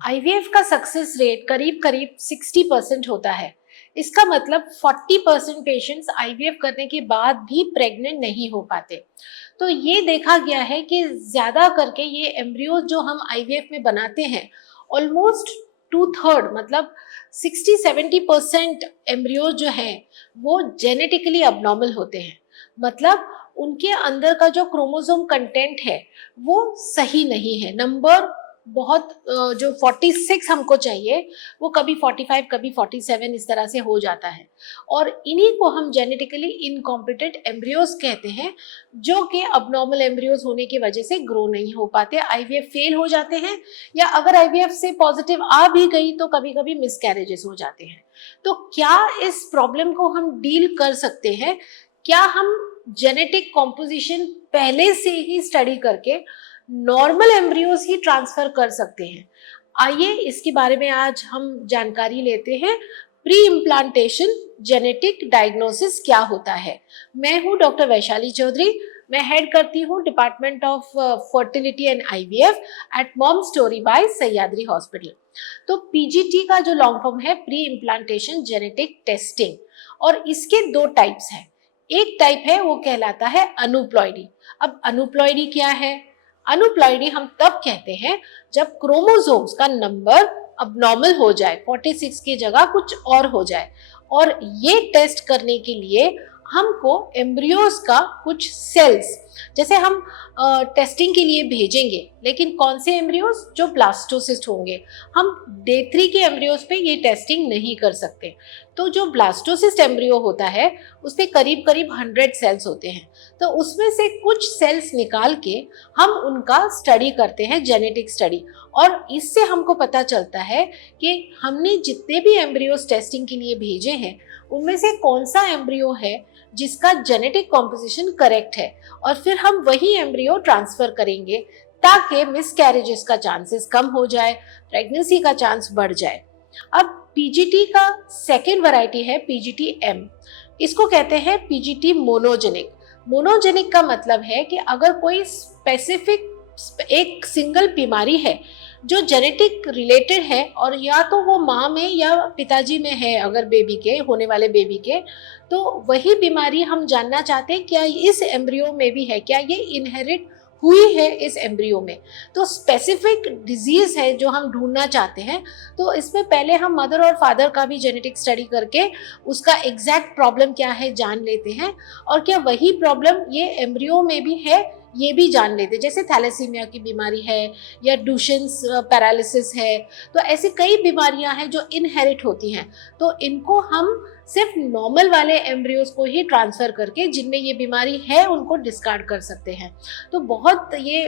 IVF का success rate करीब करीब 60% होता है। इसका मतलब 40% पेशेंट्स आईवीएफ करने के बाद भी प्रेग्नेंट नहीं हो पाते। तो ये देखा गया है कि ज्यादा करके ये एम्ब्रियो जो हम आईवीएफ में बनाते हैं, ऑलमोस्ट 2/3 मतलब 60-70% एम्ब्रियो जो है वो जेनेटिकली अबनॉर्मल होते हैं। मतलब उनके अंदर का जो क्रोमोसोम कंटेंट है वो सही नहीं है। नंबर बहुत जो 46 हमको चाहिए वो कभी 45 कभी 47 इस तरह से हो जाता है। और इन्हीं को हम जेनेटिकली इनकॉम्पिटेंट एम्ब्रियोज कहते हैं, जो कि अबनॉर्मल एम्ब्रियोज होने की वजह से ग्रो नहीं हो पाते, आईवीएफ फेल हो जाते हैं, या अगर आईवीएफ से पॉजिटिव आ भी गई तो कभी कभी मिसकैरेजेस हो जाते हैं। तो क्या इस प्रॉब्लम को हम डील कर सकते हैं? क्या हम जेनेटिक कॉम्पोजिशन पहले से ही स्टडी करके नॉर्मल एम्ब्रियोज ही ट्रांसफर कर सकते हैं? आइए इसके बारे में आज हम जानकारी लेते हैं। प्री इम्प्लांटेशन जेनेटिक डायग्नोसिस क्या होता है? मैं हूं डॉक्टर वैशाली चौधरी। मैं हेड करती हूं department of fertility and IVF at mom story by Sahyadri hospital. तो पीजीटी का जो लॉन्ग फॉर्म है प्री इम्प्लांटेशन जेनेटिक टेस्टिंग, और इसके दो टाइप्स हैं। एक टाइप है वो कहलाता है अनुप्लॉइडी। अब अनुप्लॉइडी क्या है? अनुप्लॉइडी हम तब कहते हैं जब क्रोमोसोम्स का नंबर अबनॉर्मल हो जाए, 46 की जगह कुछ और हो जाए। और ये टेस्ट करने के लिए हमको एम्ब्रियोज का कुछ सेल्स, जैसे हम टेस्टिंग के लिए भेजेंगे, लेकिन कौन से एम्ब्रियोज? जो ब्लास्टोसिस्ट होंगे। हम डे 3 के एम्ब्रियोज पे ये टेस्टिंग नहीं कर सकते। तो जो ब्लास्टोसिस्ट एम्ब्रियो होता है उसपे करीब करीब 100 सेल्स होते हैं। तो उसमें से कुछ सेल्स निकाल के हम उनका स्टडी करते हैं, जेनेटिक स्टडी। और इससे हमको पता चलता है कि हमने जितने भी एम्ब्रियोज टेस्टिंग के लिए भेजे हैं उनमें से कौन सा एम्ब्रियो है जिसका जेनेटिक कॉम्पोजिशन करेक्ट है, और फिर हम वही एम्ब्रियो ट्रांसफर करेंगे ताकि मिसकैरेजेस का चांसेस कम हो जाए, प्रेगनेंसी का चांस बढ़ जाए। अब पीजीटी का सेकेंड वैरायटी है पीजीटी एम। इसको कहते हैं पीजीटी मोनोजेनिक। मोनोजेनिक का मतलब है कि अगर कोई स्पेसिफिक एक सिंगल बीमारी है जो जेनेटिक रिलेटेड है, और या तो वो माँ में या पिताजी में है, अगर बेबी के होने वाले बेबी के, तो वही बीमारी हम जानना चाहते हैं क्या इस एम्ब्रियो में भी है, क्या ये इनहेरिट हुई है इस एम्ब्रियो में। तो स्पेसिफिक डिजीज है जो हम ढूंढना चाहते हैं। तो इसमें पहले हम मदर और फादर का भी जेनेटिक स्टडी करके उसका एग्जैक्ट प्रॉब्लम क्या है जान लेते हैं, और क्या वही प्रॉब्लम ये एम्ब्रियो में भी है ये भी जान लेते हैं। जैसे थैलेसीमिया की बीमारी है या डुशेन्स पैरालिसिस है, तो ऐसी कई बीमारियां हैं जो इनहेरिट होती हैं। तो इनको हम सिर्फ नॉर्मल वाले एम्ब्रियोज को ही ट्रांसफर करके जिनमें ये बीमारी है उनको डिस्कार्ड कर सकते हैं। तो बहुत ये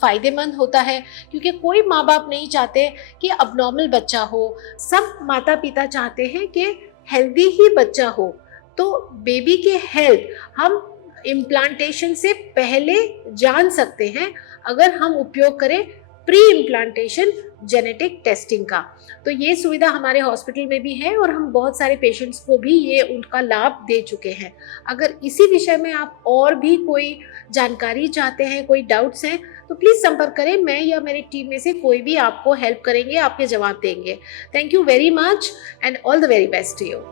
फायदेमंद होता है, क्योंकि कोई माँ बाप नहीं चाहते कि अबनॉर्मल बच्चा हो। सब माता पिता चाहते हैं कि हेल्दी ही बच्चा हो। तो बेबी के हेल्थ हम इम्प्लांटेशन से पहले जान सकते हैं अगर हम उपयोग करें प्री इम्प्लांटेशन जेनेटिक टेस्टिंग का। तो ये सुविधा हमारे हॉस्पिटल में भी है और हम बहुत सारे पेशेंट्स को भी ये उनका लाभ दे चुके हैं। अगर इसी विषय में आप और भी कोई जानकारी चाहते हैं, कोई डाउट्स हैं, तो प्लीज़ संपर्क करें। मैं या मेरी टीम में से कोई भी आपको हेल्प करेंगे, आपके जवाब देंगे। Thank you very much and all the very best to you.